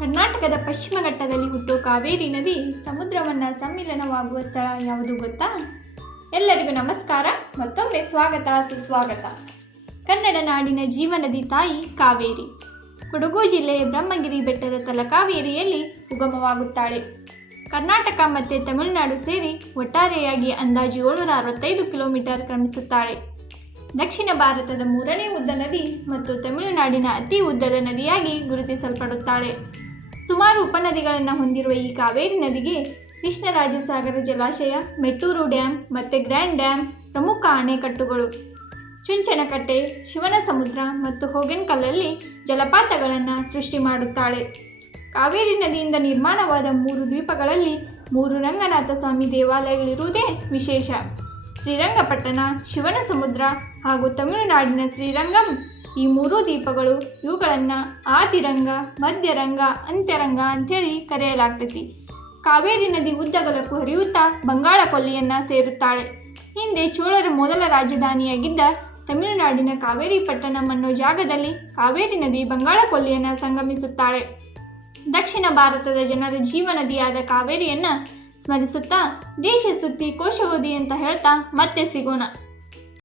ಕರ್ನಾಟಕದ ಪಶ್ಚಿಮ ಘಟ್ಟದಲ್ಲಿ ಹುಟ್ಟುವ ಕಾವೇರಿ ನದಿ ಸಮುದ್ರವನ್ನು ಸಮ್ಮಿಲನವಾಗುವ ಸ್ಥಳ ಯಾವುದು ಗೊತ್ತಾ? ಎಲ್ಲರಿಗೂ ನಮಸ್ಕಾರ. ಮತ್ತೊಮ್ಮೆ ಸ್ವಾಗತ ಸುಸ್ವಾಗತ. ಕನ್ನಡ ನಾಡಿನ ಜೀವನದಿ ತಾಯಿ ಕಾವೇರಿ ಕೊಡಗು ಜಿಲ್ಲೆಯ ಬ್ರಹ್ಮಗಿರಿ ಬೆಟ್ಟದ ತಲಕಾವೇರಿಯಲ್ಲಿ ಉಗಮವಾಗುತ್ತಾಳೆ. ಕರ್ನಾಟಕ ಮತ್ತು ತಮಿಳುನಾಡು ಸೇರಿ ಒಟ್ಟಾರೆಯಾಗಿ ಅಂದಾಜು 765 ಕಿಲೋಮೀಟರ್ ಕ್ರಮಿಸುತ್ತಾಳೆ. ದಕ್ಷಿಣ ಭಾರತದ 3ನೇ ಉದ್ದ ನದಿ ಮತ್ತು ತಮಿಳುನಾಡಿನ ಅತಿ ಉದ್ದದ ನದಿಯಾಗಿ ಗುರುತಿಸಲ್ಪಡುತ್ತಾಳೆ. ಸುಮಾರು ಉಪನದಿಗಳನ್ನು ಹೊಂದಿರುವ ಈ ಕಾವೇರಿ ನದಿಗೆ ಕೃಷ್ಣರಾಜಸಾಗರ ಜಲಾಶಯ, ಮೆಟ್ಟೂರು ಡ್ಯಾಮ್ ಮತ್ತು ಗ್ರ್ಯಾಂಡ್ ಡ್ಯಾಮ್ ಪ್ರಮುಖ ಅಣೆಕಟ್ಟುಗಳು. ಚುಂಚನಕಟ್ಟೆ, ಶಿವನ ಸಮುದ್ರ ಮತ್ತು ಹೊಗೆನ್ಕಲ್ಲಲ್ಲಿ ಜಲಪಾತಗಳನ್ನು ಸೃಷ್ಟಿ ಮಾಡುತ್ತಾಳೆ. ಕಾವೇರಿ ನದಿಯಿಂದ ನಿರ್ಮಾಣವಾದ 3 ದ್ವೀಪಗಳಲ್ಲಿ 3 ರಂಗನಾಥ ಸ್ವಾಮಿ ದೇವಾಲಯಗಳಿರುವುದೇ ವಿಶೇಷ. ಶ್ರೀರಂಗಪಟ್ಟಣ, ಶಿವನ ಸಮುದ್ರ ಹಾಗೂ ತಮಿಳುನಾಡಿನ ಶ್ರೀರಂಗಂ ಈ 3 ದ್ವೀಪಗಳು. ಇವುಗಳನ್ನು ಆದಿರಂಗ, ಮಧ್ಯರಂಗ, ಅಂತ್ಯರಂಗ ಅಂಥೇಳಿ ಕರೆಯಲಾಗ್ತೈತಿ. ಕಾವೇರಿ ನದಿ ಉದ್ದಗಲಕ್ಕೂ ಹರಿಯುತ್ತಾ ಬಂಗಾಳ ಕೊಲ್ಲಿಯನ್ನು ಸೇರುತ್ತಾಳೆ. ಹಿಂದೆ ಚೋಳರ ಮೊದಲ ರಾಜಧಾನಿಯಾಗಿದ್ದ ತಮಿಳುನಾಡಿನ ಕಾವೇರಿ ಪಟ್ಟಣಂ ಅನ್ನೋ ಜಾಗದಲ್ಲಿ ಕಾವೇರಿ ನದಿ ಬಂಗಾಳ ಕೊಲ್ಲಿಯನ್ನು ಸಂಗಮಿಸುತ್ತಾಳೆ. ದಕ್ಷಿಣ ಭಾರತದ ಜನರ ಜೀವನದಿಯಾದ ಕಾವೇರಿಯನ್ನು ಸ್ಮರಿಸುತ್ತಾ ದೇಶ ಸುತ್ತಿ ಕೋಶ ಓದಿ ಅಂತ ಹೇಳ್ತಾ ಮತ್ತೆ ಸಿಗೋಣ.